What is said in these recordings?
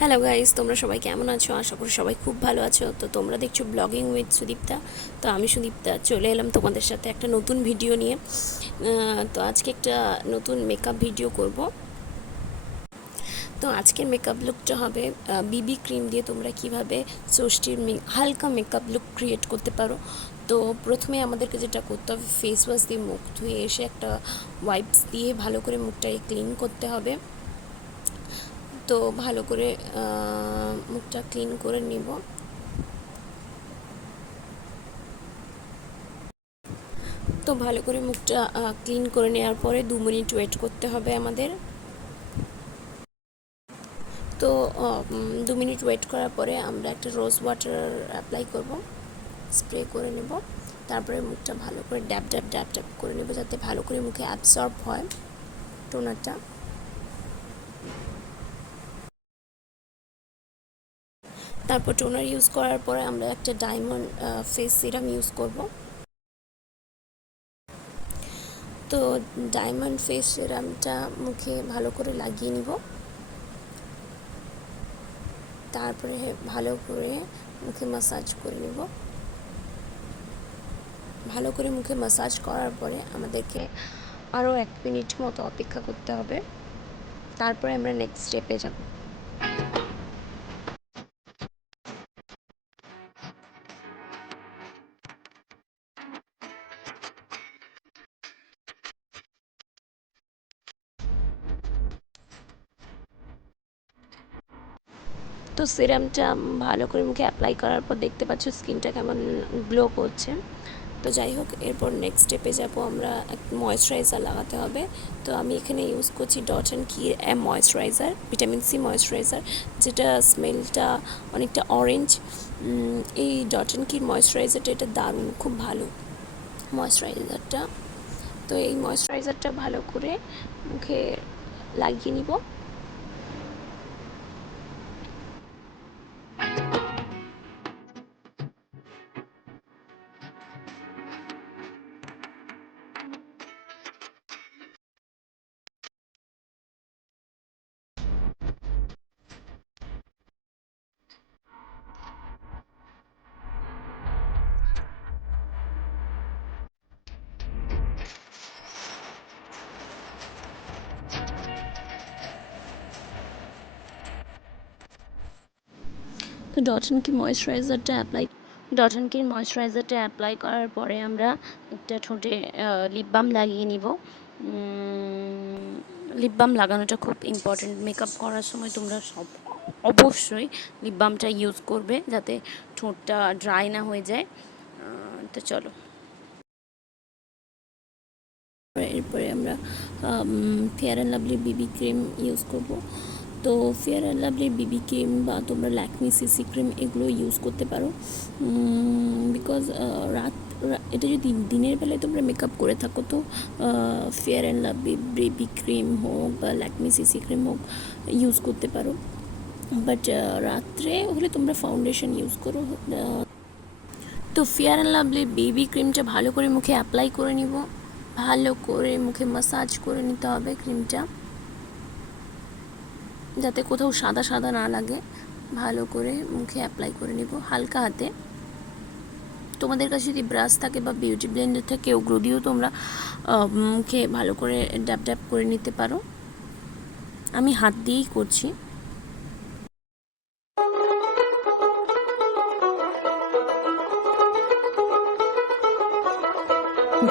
Hello guys, তোমরা সবাই কেমন আছো? আশা করি সবাই খুব ভালো আছো। তো তোমরা দেখছো ব্লগিং উইথ সুদীপ্তা। তো আমি সুদীপ্তা চলে এলাম তোমাদের সাথে একটা নতুন ভিডিও নিয়ে। তো আজকে একটা নতুন মেকআপ ভিডিও করব। তো আজকের মেকআপ লুকটা হবে বিবি ক্রিম দিয়ে তোমরা কিভাবে ষষ্ঠীর হালকা মেকআপ লুক ক্রিয়েট করতে পারো। তো প্রথমে আমাদেরকে যেটা করতে হবে, ফেস ওয়াশ দিয়ে মুখ ধুয়ে এসে একটা ওয়াইপস দিয়ে ভালো করে মুখটাকে ক্লিন করতে হবে। তো ভালো করে মুখটা ক্লিন করে নিব। তো ভালো করে মুখটা ক্লিন করে নেওয়ার পরে 2 মিনিট ওয়েট করতে হবে আমাদের। তো 2 মিনিট ওয়েট করার পরে আমরা একটা রোজ ওয়াটার অ্যাপ্লাই করব, স্প্রে করে নেব। তারপরে মুখটা ভালো করে ড্যাপ ড্যাপ ড্যাপ ড্যাপ করে নেব, যাতে ভালো করে মুখে অ্যাবসর্ব হয় টোনারটা। তারপর টোনার ইউজ করার পরে আমরা একটা ডায়মন্ড ফেস সিরাম ইউজ করব। তো ডায়মন্ড ফেস সিরামটা মুখে ভালো করে লাগিয়ে নিব। তারপরে ভালো করে মুখে ম্যাসাজ করে নেব। ভালো করে মুখে ম্যাসাজ করার পরে আমাদেরকে আরও 1 মিনিট মতো অপেক্ষা করতে হবে। তারপরে আমরা নেক্সট স্টেপে যাব। তো সিরামটা ভালো করে মুখে অ্যাপ্লাই করার পর দেখতে পাচ্ছ স্কিনটা কেমন গ্লো করছে। তো যাই হোক, এরপর নেক্সট স্টেপে যাব আমরা। ময়েশ্চারাইজার লাগাতে হবে। তো আমি এখানে ইউজ করছি ডট অ্যান্ড কি ময়েশ্চারাইজার, ভিটামিন সি ময়েশ্চারাইজার, যেটা স্মেলটা অনেকটা অরেঞ্জ। এই ডট অ্যান্ড কির ময়েশ্চারাইজারটা এটা দারুণ, খুব ভালো ময়েশ্চারাইজারটা। তো এই ময়েশ্চারাইজারটা ভালো করে মুখে লাগিয়ে নিব। তো ডট অ্যান্ড কির ময়েশ্চারাইজারটা অ্যাপ্লাই করার পরে আমরা একটা ঠোঁটে লিপ বাম লাগিয়ে নিব। লিপ বাম লাগানোটা খুব ইম্পর্টেন্ট। মেকআপ করার সময় তোমরা অবশ্যই লিপ বামটা ইউজ করবে, যাতে ঠোঁটটা ড্রাই না হয়ে যায়। তো চলো, এরপরে আমরা fair and lovely Bibi cream use করব। তো fair and lovely Bibi cream বা তোমরা ল্যাকমি সিসি ক্রিম এগুলো ইউজ করতে পারো। বিকজ এটা যদি দিনের বেলায় তোমরা মেকআপ করে থাকো, তো fair and lovely baby cream হোক বা ল্যাকমি সিসি ক্রিম হোক ইউজ করতে পারো। বাট রাত্রে হলে তোমরা ফাউন্ডেশন ইউজ করো। তো ফেয়ার অ্যান্ড লাভলি বেবি ক্রিমটা ভালো করে মুখে অ্যাপ্লাই করে নিব। ভালো করে মুখে ম্যাসাজ করে নিতে হবে ক্রিমটা, যাতে কোথাও সাদা সাদা না লাগে। ভালো করে মুখে অ্যাপ্লাই করে নিব হালকা হাতে। তোমাদের কাছে যদি ব্রাশ থাকে বা বিউটি ব্লেন্ডার থাকে, ওগুলো দিয়েও তোমরা মুখে ভালো করে ড্যাপ ড্যাপ করে নিতে পারো। আমি হাত দিয়েই করছি।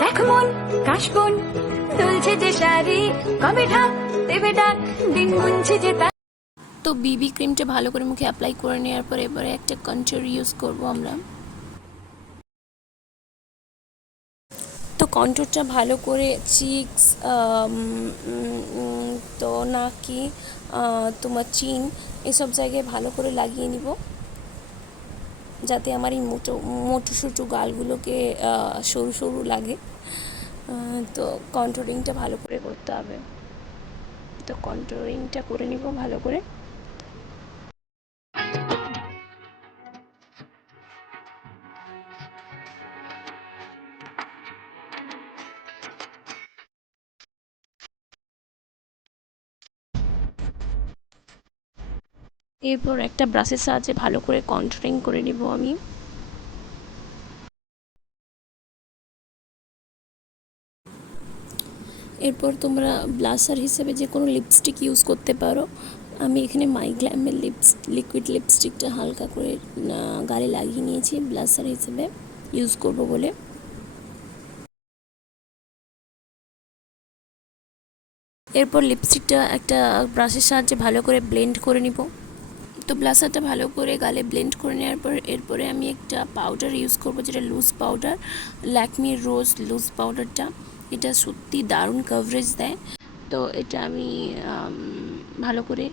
দেখ মন কাশবন দুলছে যে শাড়ি, কবে ঢাক দেবে ডাক, দিন গুনছে যে তার। তো বিবি ক্রিমটা ভালো করে মুখে অ্যাপ্লাই করে নেওয়ার পরে এবারে একটা কন্ট্যুর ইউজ করব আমরা। তো কন্ট্যুরটা ভালো করে চিকস, তো নাকি তোমার চিন, এসব জায়গায় ভালো করে লাগিয়ে নিব, যাতে আমার এই মোটু সোটু গালগুলোকে সরু সরু লাগে। তো কন্ট্যুরিংটা ভালো করে করতে হবে। তো কন্ট্যুরিংটা করে নিব ভালো করে। এরপর একটা ব্রাশের সাহায্যে ভালো করে কন্ট্রোলিং করে নিব আমি। এরপর তোমরা ব্লাশার হিসেবে যে কোনো লিপস্টিক ইউজ করতে পারো। আমি এখানে মাইগ্ল্যামের লিকুইড লিপস্টিকটা হালকা করে গালে লাগিয়ে নিয়েছি ব্লাশার হিসেবে ইউজ করব বলে। এরপর লিপস্টিকটা একটা ব্রাশের সাহায্যে ভালো করে ব্লেন্ড করে নিব। তো ব্লাশারটা ভালো করে গালে ব্লেন্ড করে নেওয়ার পর এরপরে আমি একটা পাউডার ইউজ করব, যেটা লুজ পাউডার, ল্যাকমির রোজ লুজ পাউডারটা। এটা সত্যি দারুণ কভারেজ দেয়। তো এটা আমি ভালো করে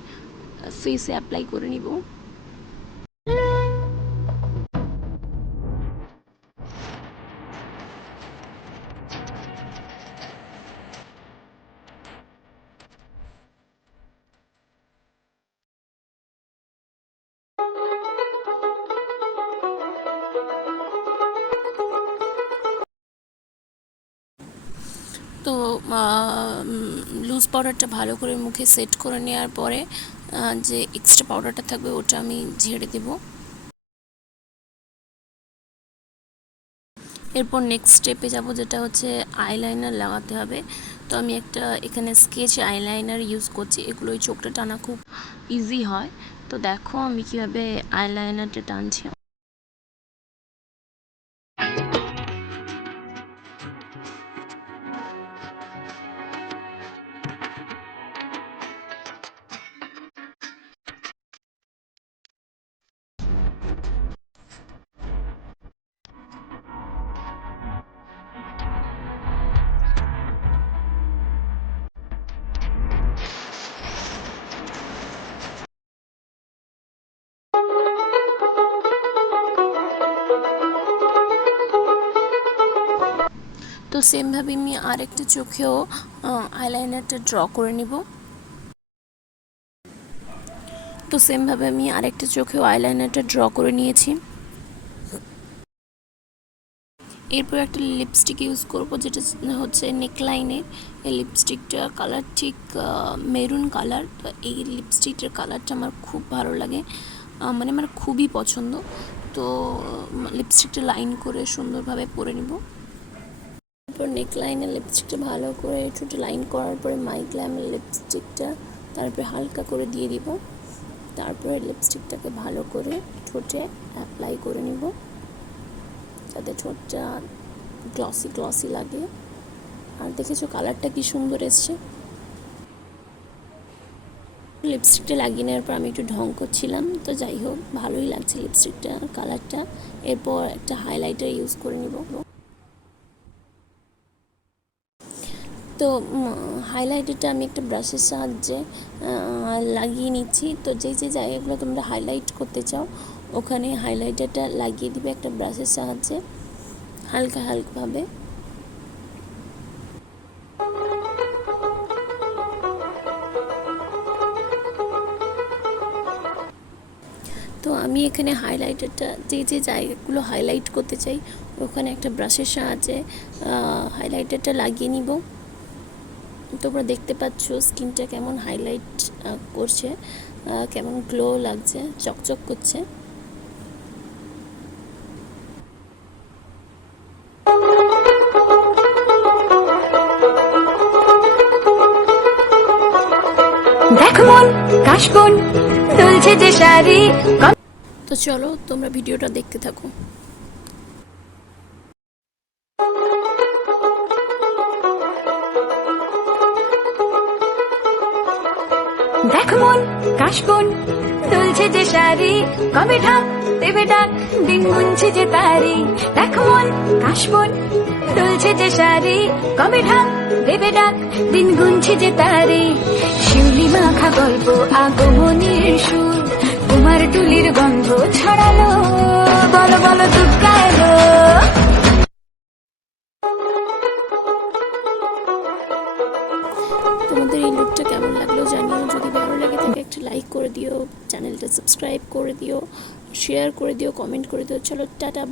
ফেসে অ্যাপ্লাই করে নিব। তো লুজ পাউডারটা ভালো করে মুখে সেট করে নেওয়ার পরে যে এক্সট্রা পাউডারটা থাকবে ওটা আমি ঝেড়ে দেব। এরপর নেক্সট স্টেপে যাব, যেটা হচ্ছে আইলাইনার লাগাতে হবে। তো আমি একটা এখানে স্কেচ আইলাইনার ইউজ করছি। এগুলো ওই চোখটা টানা খুব ইজি হয়। তো দেখো আমি কীভাবে আইলাইনারটা টানছি। তো সেমভাবে আমি আরেকটা চোখেও আইলাইনারটা ড্র করে নেব। তো সেমভাবে আমি আরেকটা চোখেও আইলাইনারটা ড্র করে নিয়েছি। এরপর একটা লিপস্টিক ইউজ করব, যেটা হচ্ছে নেকলাইনের। এই লিপস্টিকটা কালার ঠিক মেরুন কালার। তো এই লিপস্টিকটার কালারটা আমার খুব ভালো লাগে, মানে আমার খুবই পছন্দ। তো লিপস্টিকটা লাইন করে সুন্দরভাবে পরে নিব। তারপর নেকলাইনের লিপস্টিকটা ভালো করে ঠোঁটে লাইন করার পরে মাইগ্ল্যামের লিপস্টিকটা তারপরে হালকা করে দিয়ে দিব। তারপরে লিপস্টিকটাকে ভালো করে ঠোঁটে অ্যাপ্লাই করে নিব, যাতে ঠোঁটটা গ্লসি গ্লসি লাগে। আর দেখেছো কালারটা কি সুন্দর এসছে। লিপস্টিকটা লাগিয়ে নেওয়ার পর আমি একটু ঢং করছিলাম, তো যাই হোক ভালোই লাগছে লিপস্টিকটা কালারটা। এরপর একটা হাইলাইটার ইউজ করে নিব। তো হাইলাইটারটা আমি একটা ব্রাশের সাহায্যে লাগিয়ে নিচ্ছি। তো যে যে জায়গাগুলো তোমরা হাইলাইট করতে চাও ওখানে হাইলাইটারটা লাগিয়ে দিবে একটা ব্রাশের সাহায্যে হালকা হালকাভাবে। তো আমি এখানে হাইলাইটারটা যে যে জায়গাগুলো হাইলাইট করতে চাই ওখানে একটা ব্রাশের সাহায্যে হাইলাইটারটা লাগিয়ে নিব। তোমরা দেখতে পাচ্ছ স্কিনটা কেমন হাইলাইট করছে, কেমন গ্লো লাগছে, চকচক করছে। দেখ মন কাশবন দুলছে যে শাড়ি। তো চলো তোমরা ভিডিওটা দেখতে থাকো। দেখ মন কাশবন দুলছে যে শাড়ি, কবে ঢাক দেবে ডাক দিন গুনছে যে তারি। দেখ মন কাশবন দুলছে যে শাড়ি, কবে ঢাক দেবে ডাক দিন গুনছে যে তারি। শিউলি মাখা গল্প আগমনের সুর, তোমার টুলির গন্ধ ছড়ালো, বলো বলো দুর্গা এলো। তোমাদের এই লুকটা কেমন লাগলো জানিও। যদি ভালো লাগে থাকে একটা লাইক করে দিও, চ্যানেলটা সাবস্ক্রাইব করে দিও, শেয়ার করে দিও, কমেন্ট করে দিও। চলো টাটা।